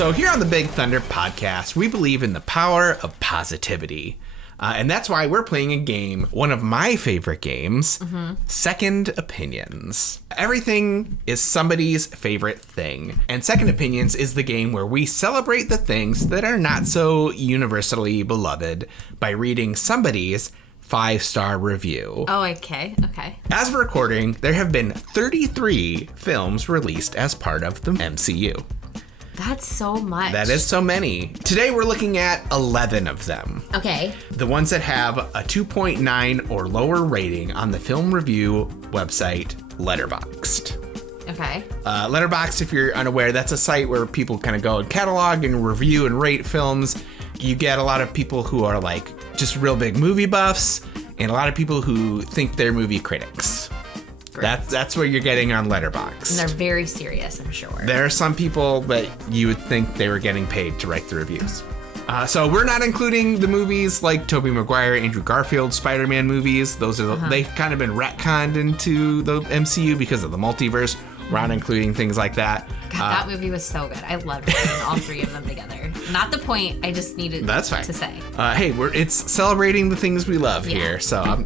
So here on the Big Thunder podcast, we believe in the power of positivity. And that's why we're playing a game, one of my favorite games, Second Opinions. Everything is somebody's favorite thing. And Second Opinions is the game where we celebrate the things that are not so universally beloved by reading somebody's 5-star review. Oh, okay. As of recording, there have been 33 films released as part of the MCU. That's so much. That is so many. Today we're looking at 11 of them. Okay. The ones that have a 2.9 or lower rating on the film review website, Letterboxd. Okay. Letterboxd, if you're unaware, that's a site where people kind of go and catalog and review and rate films. You get a lot of people who are like just real big movie buffs and a lot of people who think they're movie critics. That's what you're getting on Letterboxd. And they're very serious, I'm sure. There are some people that you would think they were getting paid to write the reviews. So we're not including the movies like Tobey Maguire, Andrew Garfield, Spider-Man movies. Those are they've kind of been retconned into the MCU because of the multiverse. We're not including things like that. God, that movie was so good. I loved seeing all three of them together. Not the point. I just needed to say. Hey, it's celebrating the things we love here. So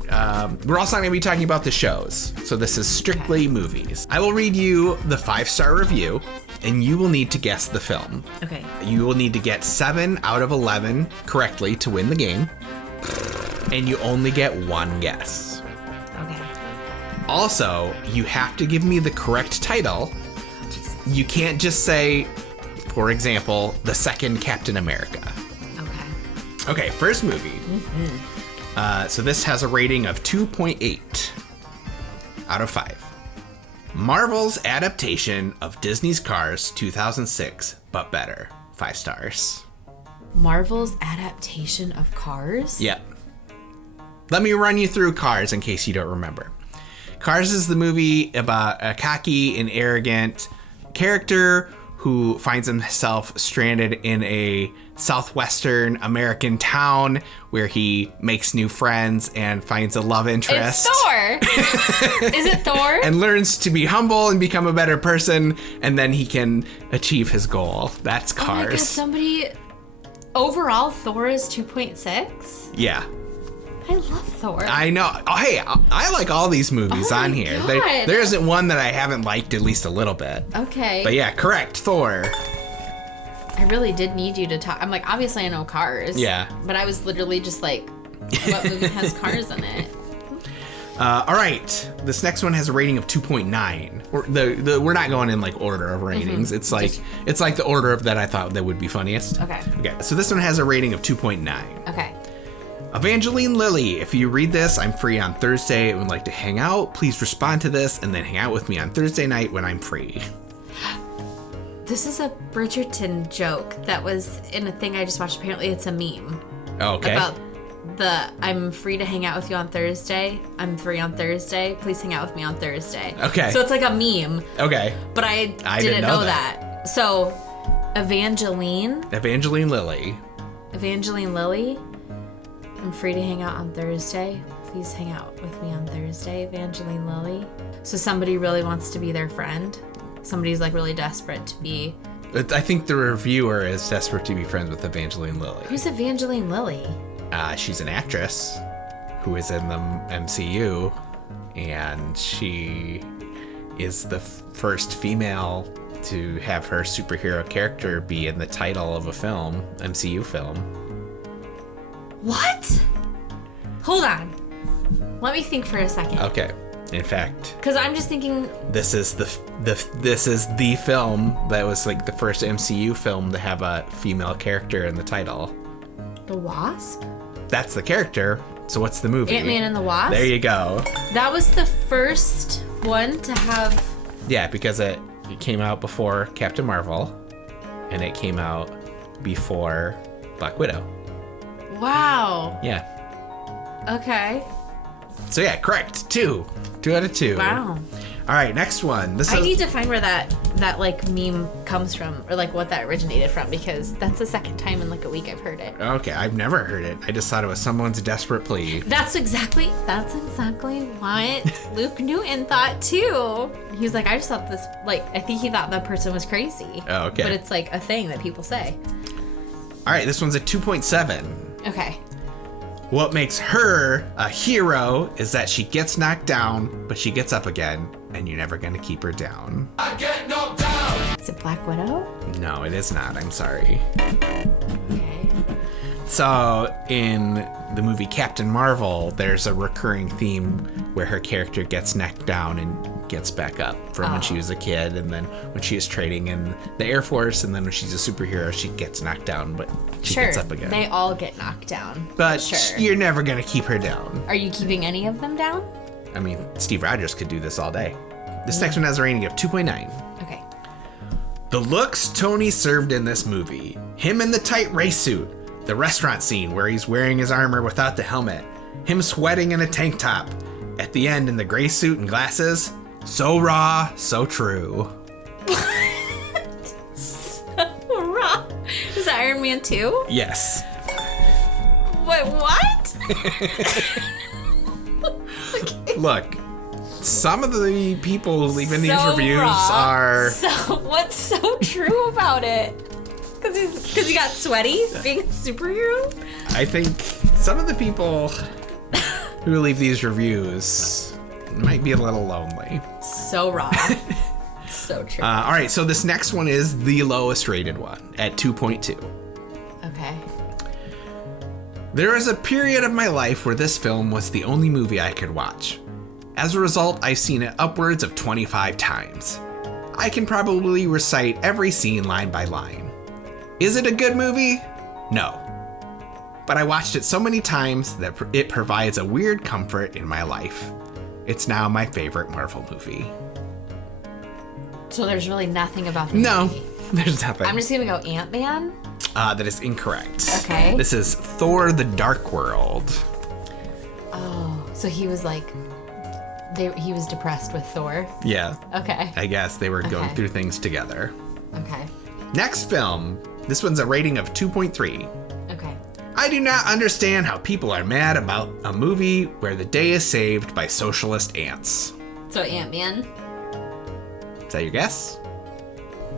we're also going to be talking about the shows. So this is strictly movies. I will read you the 5-star review, and you will need to guess the film. Okay. You will need to get 7 out of 11 correctly to win the game. And you only get one guess. Okay. Also, you have to give me the correct title. Oh, Jesus. You can't just say, for example, the second Captain America. Okay, first movie. So this has a rating of 2.8 out of 5. Marvel's adaptation of Disney's Cars 2006, but better. 5 stars. Marvel's adaptation of Cars? Yep. Let me run you through Cars in case you don't remember. Cars is the movie about a cocky and arrogant character who finds himself stranded in a southwestern American town where he makes new friends and finds a love interest. It's Thor! Is it Thor? And learns to be humble and become a better person, and then he can achieve his goal. That's Cars. Oh my God, overall, Thor is 2.6? Yeah. I love Thor. I know. Oh, hey, I like all these movies on here. There isn't one that I haven't liked at least a little bit. Okay. But yeah, correct. Thor. I really did need you to talk. I'm like, obviously I know Cars. Yeah. But I was literally just like, what movie has cars in it? All right. This next one has a rating of 2.9. We're not going in like order of ratings. It's like the order of that I thought that would be funniest. Okay. So this one has a rating of 2.9. Okay. Evangeline Lilly, if you read this, I'm free on Thursday and would like to hang out. Please respond to this and then hang out with me on Thursday night when I'm free. This is a Bridgerton joke that was in a thing I just watched. Apparently it's a meme. Okay. About I'm free to hang out with you on Thursday. I'm free on Thursday. Please hang out with me on Thursday. Okay. So it's like a meme. Okay. But I didn't know that. So Evangeline Lilly. Evangeline Lilly. I'm free to hang out on Thursday. Please hang out with me on Thursday, Evangeline Lilly. So somebody really wants to be their friend. Somebody's like really desperate to be. I think the reviewer is desperate to be friends with Evangeline Lilly. Who's Evangeline Lilly? She's an actress who is in the MCU, and she is the first female to have her superhero character be in the title of a film, MCU film. What? Hold on. Let me think for a second. Okay. In fact, because I'm just thinking this is the film that was like the first MCU film to have a female character in the title. The Wasp? That's the character. So what's the movie? Ant-Man and the Wasp? There you go. That was the first one to have. Yeah, because it came out before Captain Marvel, and it came out before Black Widow. Wow. Yeah. Okay. So yeah, correct. 2 out of 2. Wow. All right, next one. I need to find where that like meme comes from, or like what that originated from, because that's the second time in like a week I've heard it. Okay, I've never heard it. I just thought it was someone's desperate plea. That's exactly what Luke Newton thought too. He was like, I just thought this, like, I think he thought that person was crazy. Oh, okay. But it's like a thing that people say. All right, this one's a 2.7. Okay. What makes her a hero is that she gets knocked down, but she gets up again, and you're never gonna keep her down. I get knocked down! Is it Black Widow? No, it is not. I'm sorry. Okay. So, in the movie Captain Marvel, there's a recurring theme where her character gets knocked down and gets back up from when she was a kid, and then when she is training in the Air Force, and then when she's a superhero, she gets knocked down, but she gets up again. They all get knocked down. But you're never gonna keep her down. Are you keeping any of them down? I mean, Steve Rogers could do this all day. This next one has a rating of 2.9. Okay. The looks Tony served in this movie, him in the tight race suit, the restaurant scene where he's wearing his armor without the helmet, him sweating in a tank top, at the end in the gray suit and glasses, so raw, so true. So raw. Is that Iron Man 2? Yes. Wait, what? Look, some of the people leaving these So reviews raw. are... So what's so true about it? Because he got sweaty being a superhero? I think some of the people who leave these reviews might be a little lonely. So raw. So true. All right, so this next one is the lowest rated one at 2.2. Okay. There was a period of my life where this film was the only movie I could watch. As a result, I've seen it upwards of 25 times. I can probably recite every scene line by line. Is it a good movie? No. But I watched it so many times that it provides a weird comfort in my life. It's now my favorite Marvel movie. So there's really nothing about the No, movie. there's nothing. I'm just gonna go Ant-Man. That is incorrect. Okay. This is Thor: The Dark World. Oh, so he was like, he was depressed with Thor. Yeah, Okay. I guess they were going Okay. through things together. Okay. Next film. This one's a rating of 2.3. Okay. I do not understand how people are mad about a movie where the day is saved by socialist ants. So Ant-Man. Is that your guess?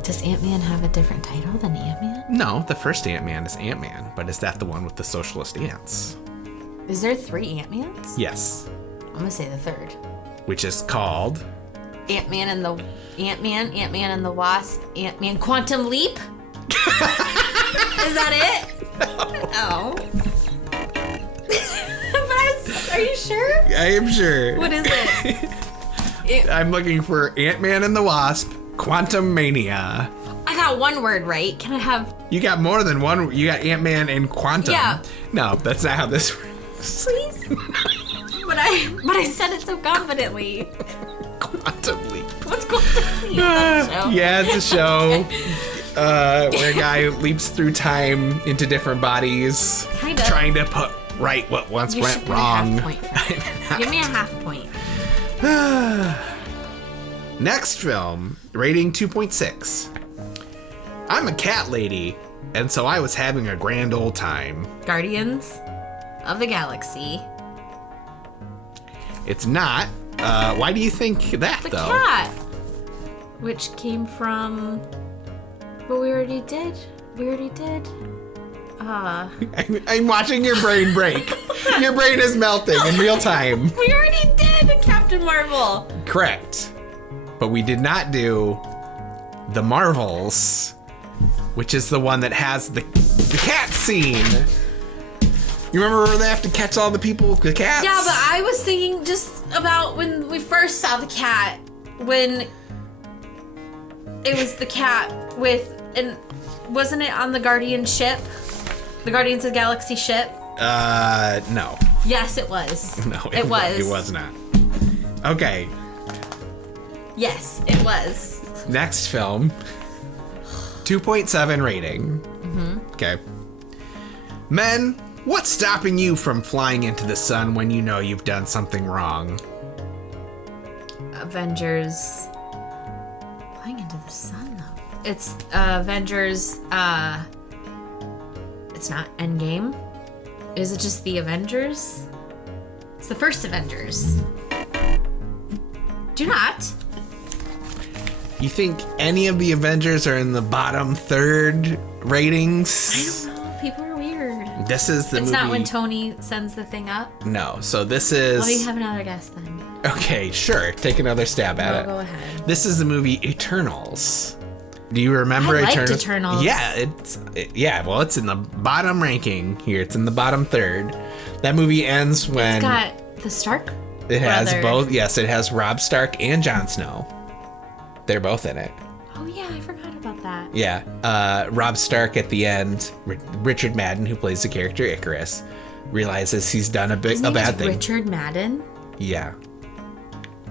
Does Ant-Man have a different title than Ant-Man? No, the first Ant-Man is Ant-Man, but is that the one with the socialist ants? Is there 3 Ant-Mans? Yes, I'm gonna say the third. which is called... Ant-Man and the Wasp, Ant-Man Quantum Leap? Is that it? Oh. But are you sure? I am sure. What is it? I'm looking for Ant-Man and the Wasp, Quantum Mania. I got one word right. Can I have... You got more than one. You got Ant-Man and Quantum. Yeah. No, that's not how this works. Please? But I said it so confidently. Quantum Leap. What's Quantum Leap? Is that a show? Yeah, it's a show where a guy leaps through time into different bodies, Kinda. trying to put right what once You went should put wrong. a half point for me. Give me a half point. Next film, rating 2.6. I'm a cat lady, and so I was having a grand old time. Guardians of the Galaxy. It's not. Why do you think that, The though? cat. Which came from... But we already did. I'm watching your brain break. Your brain is melting in real time. We already did Captain Marvel. Correct. But we did not do The Marvels, which is the one that has the cat scene. You remember where they have to catch all the people with the cats? Yeah, but I was thinking just about when we first saw the cat, when it was the cat with, and wasn't it on the Guardian ship? The Guardians of the Galaxy ship? No. Yes, it was. No, it was. It was not. Okay, Yes, it was. next film. 2.7 rating. Okay. Men, what's stopping you from flying into the sun when you know you've done something wrong? Avengers. Flying into the sun, though. It's Avengers. It's not Endgame. Is it just the Avengers? It's the first Avengers. Do not. You think any of the Avengers are in the bottom third ratings? I don't know. People are weird. This is the movie. It's not when Tony sends the thing up. No. So this is. Let me have another guess then. Okay, sure. Take another stab at it. Go ahead. This is the movie Eternals. Do you remember I liked Eternals? Eternals. Yeah, well, it's in the bottom ranking here. It's in the bottom third. That movie ends when It's got the Stark. it has brother. both. Yes, it has Robb Stark and Jon Snow. They're both in it. Oh yeah, I forgot about that. Yeah, Robb Stark at the end. Richard Madden, who plays the character Icarus, realizes he's done a bad thing. Richard Madden. Yeah.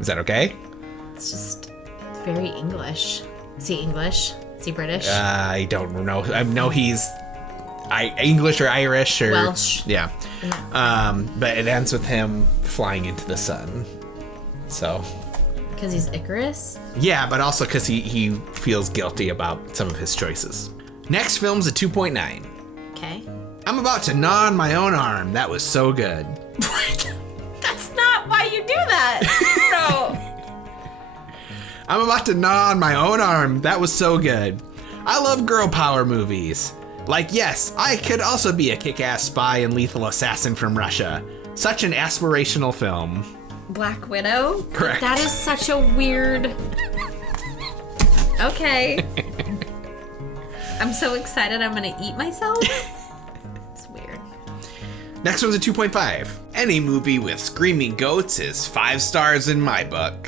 Is that okay? It's just very English. Is he English? Is he British? I don't know. I know he's English or Irish or Welsh. Yeah. But it ends with him flying into the sun. So. Because he's Icarus? Yeah, but also because he feels guilty about some of his choices. Next film's a 2.9. Okay. I'm about to gnaw on my own arm. That was so good. That's not why you do that. No. I'm about to gnaw on my own arm. That was so good. I love girl power movies. Like, yes, I could also be a kick-ass spy and lethal assassin from Russia. Such an aspirational film. Black Widow? Correct. That is such a weird... Okay. I'm so excited I'm gonna eat myself. It's weird. Next one's a 2.5. Any movie with screaming goats is 5 stars in my book.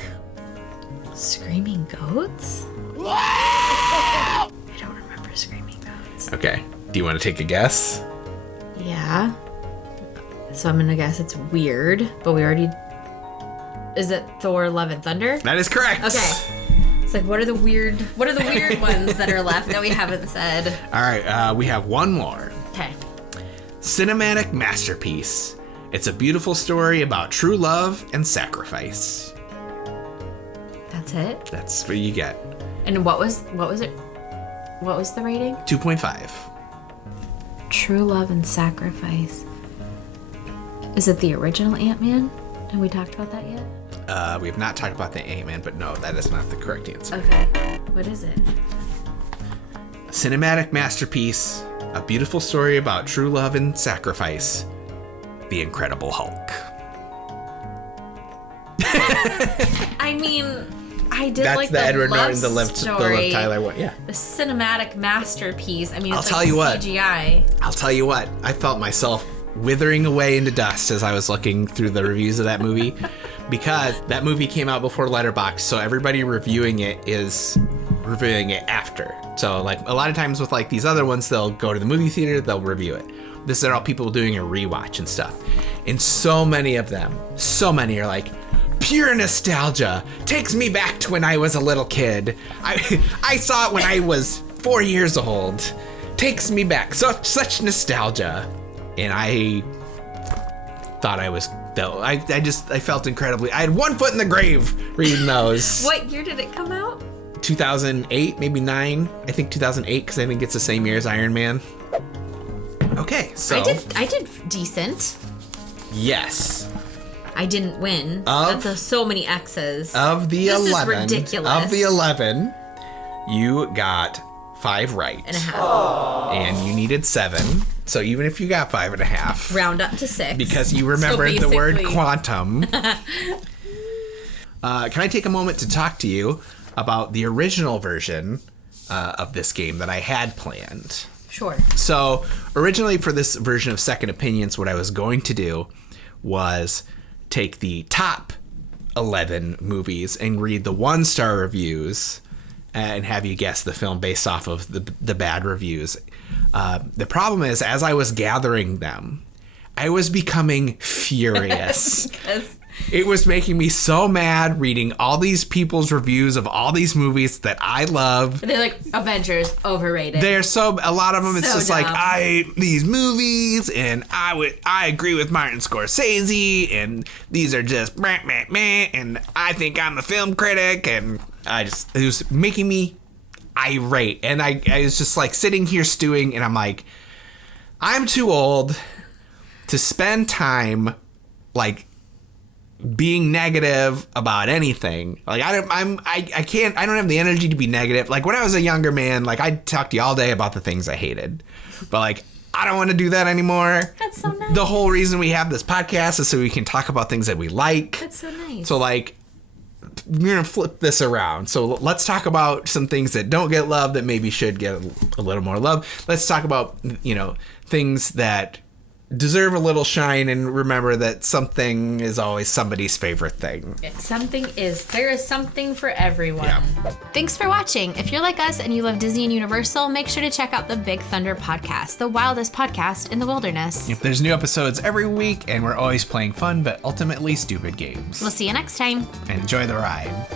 Screaming goats? I don't remember screaming goats. Okay. Do you want to take a guess? Yeah. So I'm gonna guess it's weird, but we already... Is it Thor, Love and Thunder? That is correct. Okay. It's like, what are the weird ones that are left that we haven't said? All right, we have one more. Okay. Cinematic masterpiece. It's a beautiful story about true love and sacrifice. That's it? That's what you get. And what was it? What was the rating? 2.5. True Love and Sacrifice. Is it the original Ant-Man? Have we talked about that yet? We have not talked about the Ant-Man, but no, that is not the correct answer. Okay. What is it? Cinematic masterpiece. A beautiful story about true love and sacrifice. The Incredible Hulk. I mean, I did That's like the Edward love Norton, the Liv story, Tyler one. Yeah. the cinematic masterpiece. I mean, I'll it's tell like you what. CGI. I'll tell you what. I felt myself withering away into dust as I was looking through the reviews of that movie, because that movie came out before Letterboxd, so everybody reviewing it is reviewing it after. So like a lot of times with like these other ones, they'll go to the movie theater, they'll review it. This are all people doing a rewatch and stuff. And so many of them, are like, pure nostalgia, takes me back to when I was a little kid. I saw it when I was 4 years old. Takes me back, such nostalgia. And I thought I was, though, I felt incredibly, I had one foot in the grave reading those. What year did it come out? 2008, maybe 9. I think 2008, because I think it's the same year as Iron Man. Okay, so. I did decent. Yes. I didn't win. Of- That's so many X's. Of the This 11. is ridiculous. Of the 11, you got 5 right. and a half. And you needed 7. So even if you got 5.5. Round up to 6. Because you remembered the word basically- quantum. Can I take a moment to talk to you about the original version of this game that I had planned? Sure. So originally for this version of Second Opinions, what I was going to do was take the top 11 movies and read the 1-star reviews and have you guess the film based off of the bad reviews. The problem is, as I was gathering them, I was becoming furious. It was making me so mad reading all these people's reviews of all these movies that I love. They're like, Avengers, overrated. A lot of them, it's So just like, dumb. these movies, and I agree with Martin Scorsese, and these are just meh, meh, meh, and I think I'm a film critic, and it was making me irate. And I was just like sitting here stewing, and I'm like, I'm too old to spend time like being negative about anything. Like I don't have the energy to be negative. Like when I was a younger man, like I'd talk to you all day about the things I hated. But like I don't want to do that anymore. That's so nice. The whole reason we have this podcast is so we can talk about things that we like. That's so nice. So like we're gonna flip this around. So let's talk about some things that don't get love that maybe should get a little more love. Let's talk about, things that deserve a little shine, and remember that something is always somebody's favorite thing. There is something for everyone. Yeah. Thanks for watching. If you're like us and you love Disney and Universal, make sure to check out the Big Thunder podcast, the wildest podcast in the wilderness. There's new episodes every week, and we're always playing fun but ultimately stupid games. We'll see you next time. And enjoy the ride.